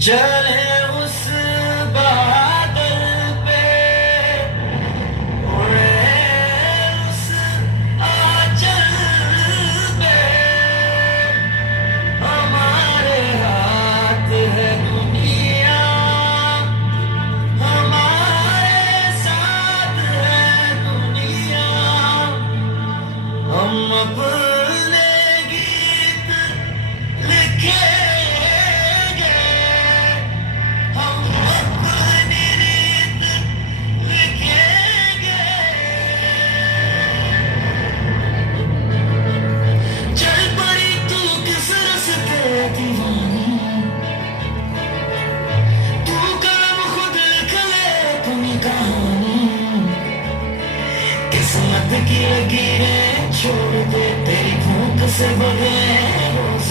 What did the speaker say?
चले उस बादल पे, उड़े उस आंचल पे, हमारे हाथ है दुनिया, हमारे साथ है दुनिया। हम अपने गीत लिखेंगे, हम अपनी रीत लिखेंगे। चल पड़ी तू किस रस्ते दीवानी, तू कलम खुद लिख ले अपनी कहानी। किस्मत की लकीरें छोड़ दे, तेरी भूख से बगैर रोज़